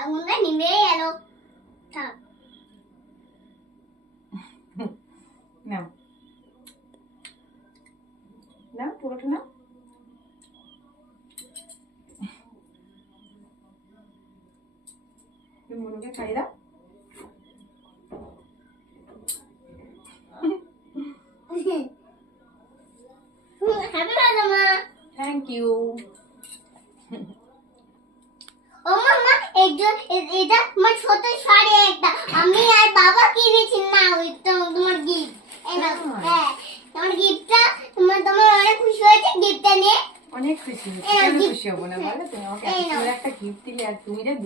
আগুনটা নিভে গেল। থাক নাও নাও পুরোটা নাও। তুমি মনুকে খাই দাও। হ্যাপি বার্থডে মা। Thank you. ও মামা এটা আমার ছোট শাড়ি একটা আমি আর বাবা কিনেছি না ওইটা তোমার গিফট। এটা হ্যাঁ তোমার গিফটটা তোমার অনেক খুশি হয়েছে গিফটটা নিয়ে? অনেক খুশি হয়েছি। কেন খুশি হবো না বলো? তুমি আমাকে এত সুন্দর একটা গিফট দিলে আর তুমি যে